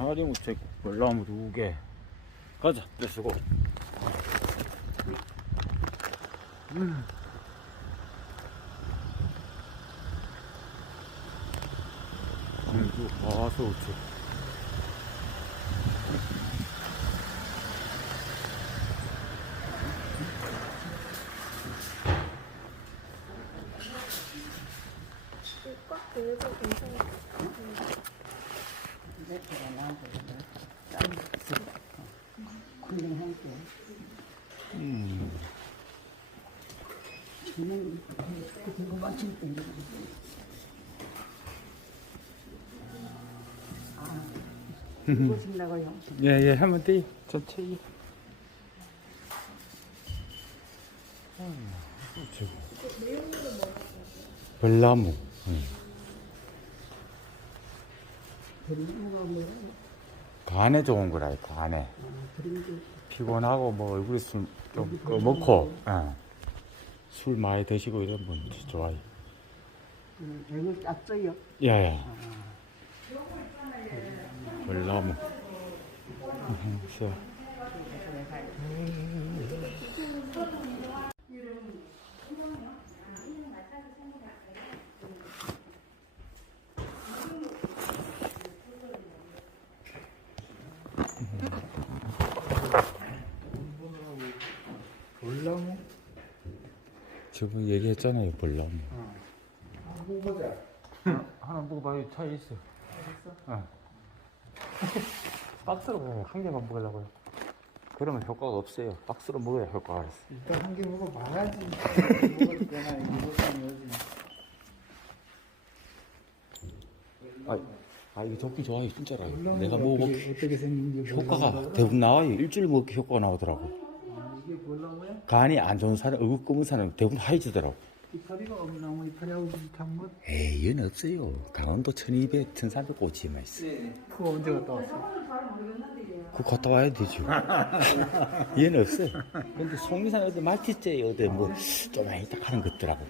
하리무채 벌나무 두 개. 가자, 떼쓰고. 음. 공주 가소우채. 꽉 들고 괜찮아. 이렇게 음. 그냥 그 들고 마칠 때 아, 신나고요. 예, 예, 한번 떼. 천천히. 벌나무. 응. 뭐야? 간에 좋은 거라, 간에. 피곤하고 뭐 얼굴에 술좀 꺼먹고, 예. 술 많이 드시고 이런 분 좋아요. 그 백을 땄어요. 예, 예. 벌나무. 그래서 저번 얘기했잖아요, 벌나무. 한번 보자. 하나 먹어봐요. 차에 있어. 어. 박스로 먹어요. 한 개만 먹으려고요. 그러면 효과가 없어요. 박스로 먹어야 효과가 있어. 일단 한 개 먹어봐야지. 이거 오지. 아, 아 이게 좋긴 좋아요, 진짜로. 내가 어떻게 생긴지 효과가. 대부분 나와요. 일주일 먹기 효과가 나오더라고. 아, 이게 볼나무야? 간이 안 좋은 사람, 얼굴 검은 사람 대부분 하얘지더라고. 이파리가 없나무 이파리하고 비슷한 것? 에이, 얘는 없어요. 강원도 1200, 1300꽃이만 있어. 그거 언제 갔다 왔어? 그거 갔다 와야 되죠. 얘는 없어요. 근데 송리산 어디 말티제 어디 뭐 조만 있다 하는 것 같더라고.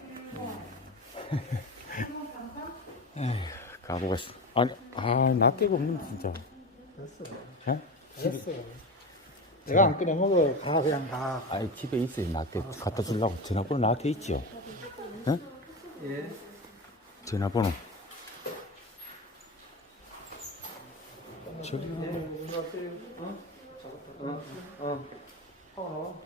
에휴, 가보겠어. 아니, 아, 낱개가 없는 진짜. 됐어. 예? 됐어. 내가 안 끓여 먹어. 가, 그냥 가. 아니, 집에 있어요, 낱개. 갖다 주려고. 전화번호 나한테 있지요? 예? 예. 전화번호. 저기. 어? 어? 어. 어.